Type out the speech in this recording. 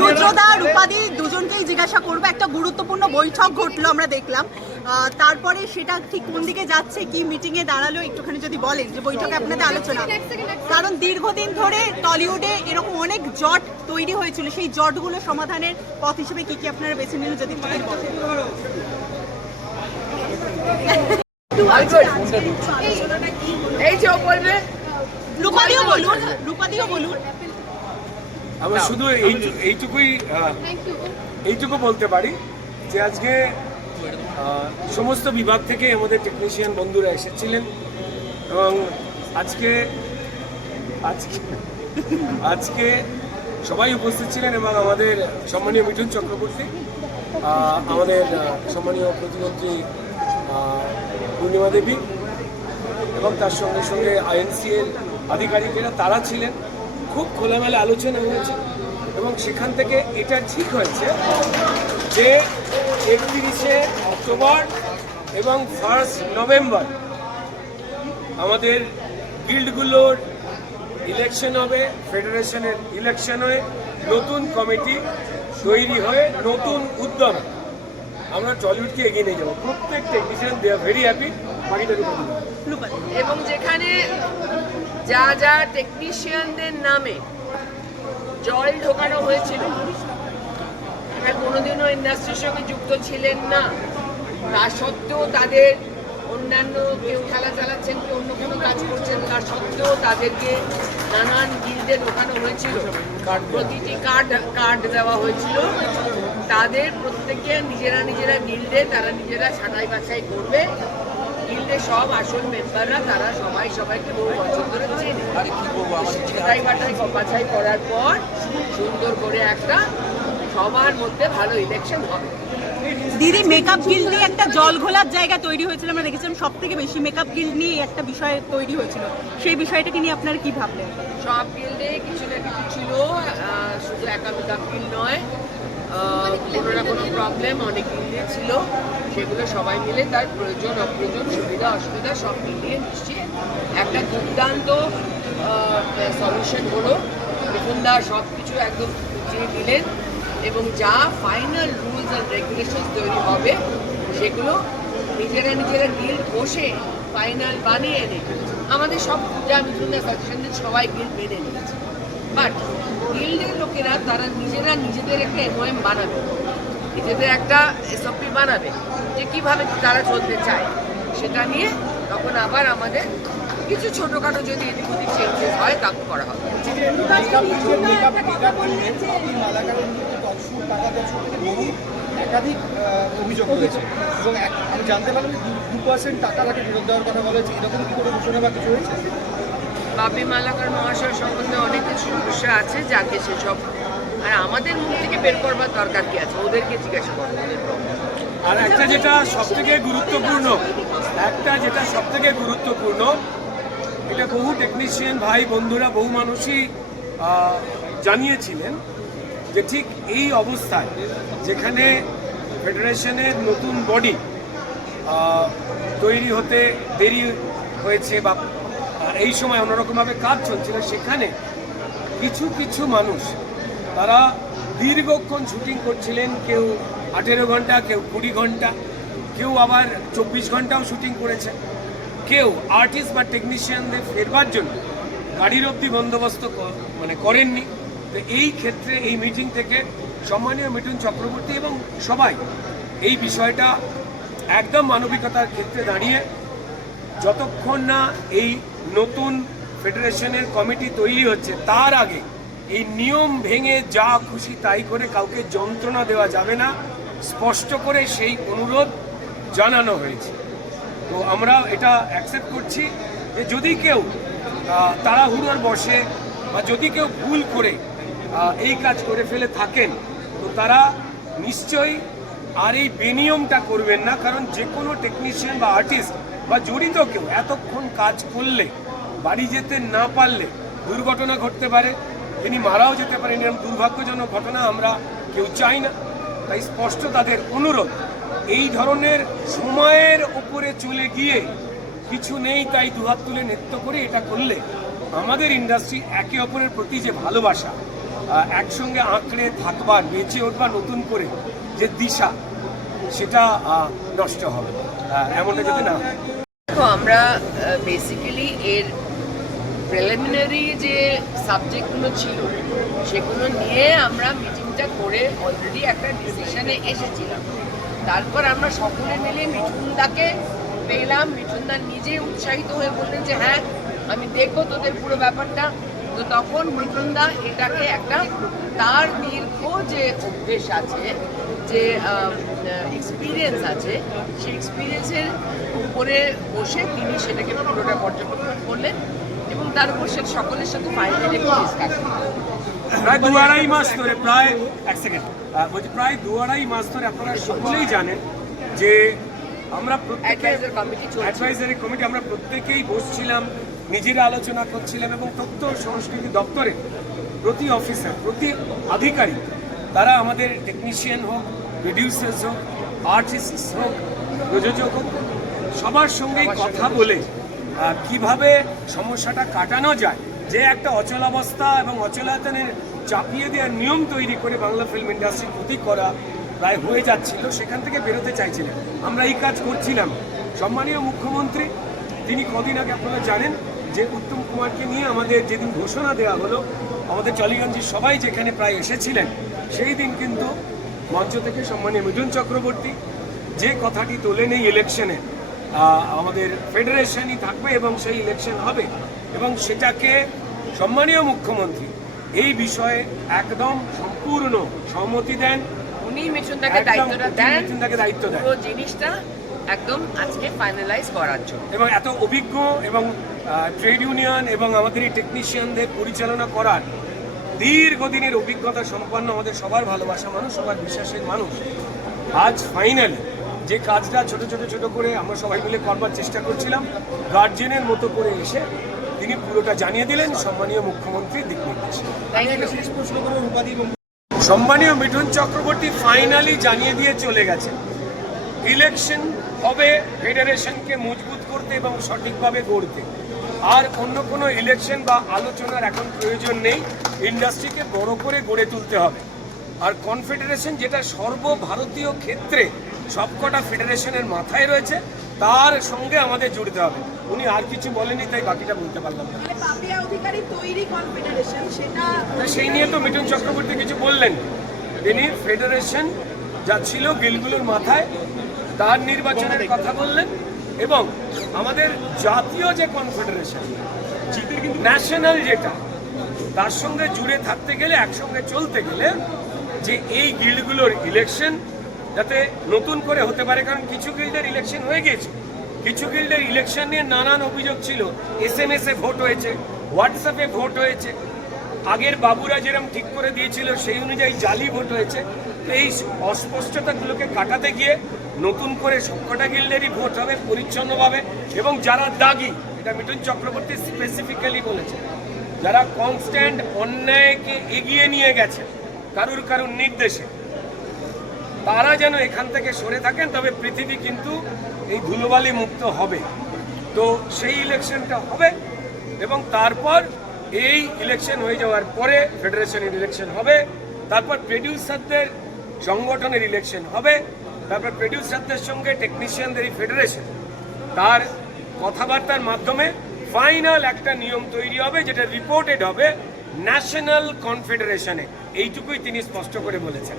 রুদ্রদা রূপাদি দুজনকেই জিজ্ঞাসা করবো, একটা গুরুত্বপূর্ণ বৈঠক ঘটলো আমরা দেখলাম, তারপরে সেটা ঠিক কোন দিকে যাচ্ছে, কি মিটিং এ দাঁড়ালো একটুখানি যদি বলেন যে বৈঠকে আপনাদের আলোচনা, কারণ দীর্ঘদিন ধরে টলিউডে এরকম অনেক জট তৈরি হয়েছিল, সেই জটগুলো সমাধানের পথ হিসেবে কি কি আপনারা বেছে নিলেন যদি বলেন। রূপাদিও বলুন। আমরা শুধু এইটুকু বলতে পারি যে আজকে সমস্ত বিভাগ থেকে আমাদের টেকনিশিয়ান বন্ধুরা এসেছিলেন এবং আজকে সবাই উপস্থিত ছিলেন এবং আমাদের সম্মানীয় মিঠুন চক্রবর্তী, আমাদের সম্মানীয় প্রতিমন্ত্রী পূর্ণিমা দেবী এবং তার সঙ্গে সঙ্গে আইএনসি এর আধিকারিকেরা তারা ছিলেন। খুব খোলামেলা আলোচনা হয়েছে এবং সেখান থেকে এটা ঠিক হয়েছে যে 31শে অক্টোবর এবং 1 নভেম্বর আমাদের গিল্ডগুলোর ইলেকশন হবে, ফেডারেশনের ইলেকশন হয়ে নতুন কমিটি তৈরি হয়ে নতুন উদ্যম আমরা টলিউডকে এগিয়ে নিয়ে যাবো। প্রত্যেক technician they are very happy. এবং যেখানে যা যা টেকনিশিয়ানদের নামে জল ঢোকানো হয়েছিল, কোনোদিনও ইন্ডাস্ট্রির সঙ্গে যুক্ত ছিলেন না, তা সত্ত্বেও তাদের অন্যান্য কেউ খেলা চালাচ্ছেন, কেউ অন্য কোনো কাজ করছেন, তা সত্ত্বেও তাদেরকে নানান গিল্ডে ঢোকানো হয়েছিল, প্রতিটি কার্ড দেওয়া হয়েছিল। তাদের প্রত্যেকে নিজেরা গিল্ডে তারা নিজেরা ছাঁটাই বাছাই করবে। গিল্ডে সব আসল মেম্বাররা তারা সবাইকে বহু বছর ধরে চেনে। ছাঁটাই বাছাই করার পর সুন্দর করে একটা সবার মধ্যে ভালো ইলেকশন হবে। দিদি, মেকআপ গিল্ড নিয়ে একটা জল ঘোলার জায়গা তৈরি হয়েছিল, আমরা দেখেছিলাম সব থেকে বেশি মেকআপ গিল্ড নিয়ে একটা বিষয় তৈরি হয়েছিল, সেই বিষয়টাকে নিয়ে আপনারা কি ভাবলেন? সব গিল্ডে কিছু না কিছু ছিল, শুধু একা মেকআপ গিল্ড নয়, কোনো না কোনো প্রবলেম অনেক গিল্ডে ছিল, সেগুলো সবাই মিলে তার প্রয়োজন অপ্রয়োজন সুবিধা অসুবিধা সব মিলিয়ে নিশ্চয়ই একটা দুর্দান্ত সলিউশন হলো। মিঠুনদা সব কিছু একদম বুঝিয়ে দিলেন এবং যা ফাইনাল রুলস অ্যান্ড রেগুলেশন তৈরি হবে সেগুলো নিজেরা গিল্ড বসে ফাইনাল বানিয়ে এনে আমাদের সব যা মিঠুনদা সাজেশন দিন সবাই গিল্ড মেনে নিয়েছে। বাট গিল্ডের লোকেরা তারা নিজেদের একটা এমওএম বানাবে, নিজেদের একটা এসওপি বানাবে যে কীভাবে তারা চলতে চায়, সেটা নিয়ে তখন আবার আমাদের কিছু ছোটোখাটো যদি এদিক ওদিক চেঞ্জেস হয় তা করা হবে। একাধিক অভিযোগ রয়েছে এবং আমি জানতে পারলাম 2% টাকা তাকে ফেরত দেওয়ার কথা বলেছে, এরকম কি কোনো ঘোষণা বা কিছু হয়েছে? বাপি মালাকার মহাশয় সম্বন্ধে অনেক কিছু সমস্যা আছে, যাকে সেসব আর আমাদের মুখ থেকে বের করবার দরকার কি আছে, ওদেরকে জিজ্ঞাসা করবো। আর একটা যেটা সব থেকে গুরুত্বপূর্ণ এটা বহু টেকনিশিয়ান ভাই বন্ধুরা বহু মানুষই জানিয়েছিলেন যে ঠিক এই অবস্থায় যেখানে ফেডারেশনের নতুন বডি তৈরি হতে দেরি হয়েছে বা এই সময় অন্যরকমভাবে কাজ চলছিল, সেখানে কিছু মানুষ তারা দীর্ঘক্ষণ শুটিং করছিলেন, কেউ 18 ঘন্টা, কেউ 20 ঘন্টা, কেউ আবার 24 ঘন্টাও শুটিং করেছে, কেউ আর্টিস্ট বা টেকনিশিয়ানদের ফেরবার জন্য গাড়ির অবধি বন্দোবস্ত করেননি। তো এই ক্ষেত্রে এই মিটিং থেকে সম্মানীয় মিঠুন চক্রবর্তী এবং সবাই এই বিষয়টা একদম মানবিকতার ক্ষেত্রে দাঁড়িয়ে যতক্ষণ না এই নতুন ফেডারেশনের কমিটি তৈরি হচ্ছে তার আগে এই নিয়ম ভেঙে যা খুশি তাই করে কাউকে যন্ত্রণা দেওয়া যাবে না, স্পষ্ট করে সেই অনুরোধ জানানো হয়েছে। তো আমরা এটা অ্যাকসেপ্ট করছি যে যদি কেউ তাড়াহুড়োর বসে বা যদি কেউ ভুল করে এই কাজ করে ফেলে থাকেন তো তারা নিশ্চয়ই আর এই বেনিয়মটা করবেন না, কারণ যে কোনো টেকনিশিয়ান বা আর্টিস্ট বা জড়িত কেউ এতক্ষণ কাজ করলে বাড়ি যেতে না পারলে দুর্ঘটনা ঘটতে পারে, তিনি মারাও যেতে পারেন। এরকম দুর্ভাগ্যজনক ঘটনা আমরা কেউ চাই না। তাই স্পষ্ট তাদের অনুরোধ এই ধরনের সময়ের উপরে চলে গিয়ে কিছু নেই তাই দুহাত তুলে নৃত্য করে এটা করলে আমাদের ইন্ডাস্ট্রি একে অপরের প্রতি যে ভালোবাসা, একসঙ্গে আঁকড়ে থাকবার, বেঁচে উঠবার নতুন করে যে দিশা, সেটা নষ্ট হবে। এমনটা যদি না হয়। দেখো, আমরা বেসিক্যালি এর প্রিলিমিনারি যে সাবজেক্টগুলো ছিল সেগুলো নিয়ে আমরা মিটিংটা করে অলরেডি একটা ডিসিশনে এসেছিলাম। তারপর আমরা সকলে মিলে মিঠুনদাকে পেলাম। মিঠুনদা নিজে উৎসাহিত হয়ে বললেন যে হ্যাঁ আমি দেখবো তোদের পুরো ব্যাপারটা। তো তখন মিঠুনদা এটাকে একটা তার দীর্ঘ যে অভ্যেস আছে, যে এক্সপিরিয়েন্স আছে, সেই এক্সপিরিয়েন্সের উপরে বসে তিনি সেটাকে পুরোটা পর্যবেক্ষণ করলেন এবং তার উপর সে সকলের সাথে ফাইনালি ডিসকাশন। প্রায় 2-2.5 মাস ধরে, প্রায় 2-2.5 মাস ধরে আপনারা সকলেই জানেন যে আমরা অ্যাডভাইজারি কমিটি আমরা প্রত্যেকেই বসছিলাম, নিজেরা আলোচনা করছিলাম এবং তথ্য সংস্কৃতি দপ্তরে প্রতি অফিসার, প্রতি আধিকারিক, তারা আমাদের টেকনিশিয়ান হোক, প্রডিউসার্স হোক, আর্টিস্ট হোক, প্রযোজক হোক, সবার সঙ্গেই কথা বলে কিভাবে সমস্যাটা কাটানো যায়, যে একটা অচলাবস্থা এবং অচলায়তনের চাপিয়ে দেওয়ার নিয়ম তৈরি করে বাংলা ফিল্ম ইন্ডাস্ট্রির ক্ষতি করা প্রায় হয়ে যাচ্ছিল, সেখান থেকে বেরোতে চাইছিলেন। আমরা এই কাজ করছিলাম। সম্মানীয় মুখ্যমন্ত্রী তিনি কদিন আগে আপনারা জানেন যে উত্তম কুমারকে নিয়ে আমাদের যেদিন ঘোষণা দেওয়া হলো, আমাদের টলিগঞ্জের সবাই যেখানে প্রায় এসেছিলেন, সেই দিন কিন্তু মঞ্চ থেকে সম্মানীয় মিঠুন চক্রবর্তী যে কথাটি তোলেন এই ইলেকশনে আমাদের ফেডারেশনই থাকবে এবং সেই ইলেকশন হবে, এবং সেটাকে সম্মানীয় মুখ্যমন্ত্রী এই বিষয়ে একদম সম্পূর্ণ সম্মতি দেন। উনি মিঠুনদাকে দায়িত্বটা দেন, মিঠুনদাকে দায়িত্ব দেন পুরো জিনিসটা একদম আজকে ফাইনালাইজ করার জন্য। এবং এত অভিজ্ঞ এবং ট্রেড ইউনিয়ন এবং আমাদের এই টেকনিশিয়ানদের পরিচালনা করার দীর্ঘদিনের অভিজ্ঞতা সম্পন্ন আমাদের সবার ভালোবাসা মানুষ, সবার বিশ্বাসের মানুষ, আজ ফাইনালি যে কাজটা ছোট করে আমরা সবাই মিলে করবার চেষ্টা করছিলাম, গার্জিয়ানের মতো করে এসে তিনি পুরোটা জানিয়ে দিলেন সম্মানীয় মুখ্যমন্ত্রীর দিক নির্দেশ। সম্মানীয় মিঠুন চক্রবর্তী ফাইনালি জানিয়ে দিয়ে চলে গেছে, ইলেকশন হবে ফেডারেশনকে মজবুত করতে এবং সঠিকভাবে গড়তে। আর অন্য কোনো ইলেকশন বা আলোচনার এখন প্রয়োজন নেই, ইন্ডাস্ট্রিকে বড় করে গড়ে তুলতে হবে। আর কনফেডারেশন যেটা সর্বভারতীয় ক্ষেত্রে সবকটা ফেডারেশনের মাথায় রয়েছে, তার সঙ্গে আমাদের জুড়তে হবে। উনি আর কিছু বলেনি, তাই বাকিটা বলতে পারলাম না। সেই নিয়ে তো মিঠুন চক্রবর্তী কিছু বললেন। তিনি ফেডারেশন যা ছিল গিলগুলোর মাথায়, তার নির্বাচনের কথা বললেন এবং আমাদের জাতীয় যে কনফেডারেশন, ন্যাশনাল যেটা, তার সঙ্গে জুড়ে থাকতে গেলে, একসঙ্গে চলতে গেলে, যে এই গিল্ডগুলোর ইলেকশন যাতে নতুন করে হতে পারে। কারণ কিছু গিল্ডের ইলেকশন হয়ে গেছে, কিছু গিল্ডের ইলেকশন নিয়ে নানান অভিযোগ ছিল। SMS-এ ভোট হয়েছে, হোয়াটসঅ্যাপে ভোট হয়েছে, আগের বাবুরা যেরকম ঠিক করে দিয়েছিল সেই অনুযায়ী জালি ভোট হয়েছে। তো এই অস্পষ্টতাগুলোকে কাটাতে গিয়ে নতুন করে সবকটা গিল্ডেরই ভোট হবে পরিচ্ছন্নভাবে, এবং যারা দাগি, এটা মিঠুন চক্রবর্তী স্পেসিফিক্যালি বলেছে, যারা কনস্ট্যান্ট অন্যায়কে এগিয়ে নিয়ে গেছে কারুর নির্দেশে, তারা যেন এখান থেকে সরে থাকেন। তবে পৃথিবী কিন্তু এই ধুলোবালি মুক্ত হবে। তো সেই ইলেকশনটা হবে এবং তারপর এই ইলেকশন হয়ে যাওয়ার পরে ফেডারেশনের ইলেকশন হবে, তারপর প্রডিউসারদের সংগঠনের ইলেকশন হবে, তারপর প্রডিউসারদের সঙ্গে টেকনিশিয়ানদের এই ফেডারেশন, তার কথাবার্তার মাধ্যমে ফাইনাল একটা নিয়ম তৈরি হবে, যেটা রিপোর্টেড হবে ন্যাশনাল কনফেডারেশনে। এইটুকুই তিনি স্পষ্ট করে বলেছেন।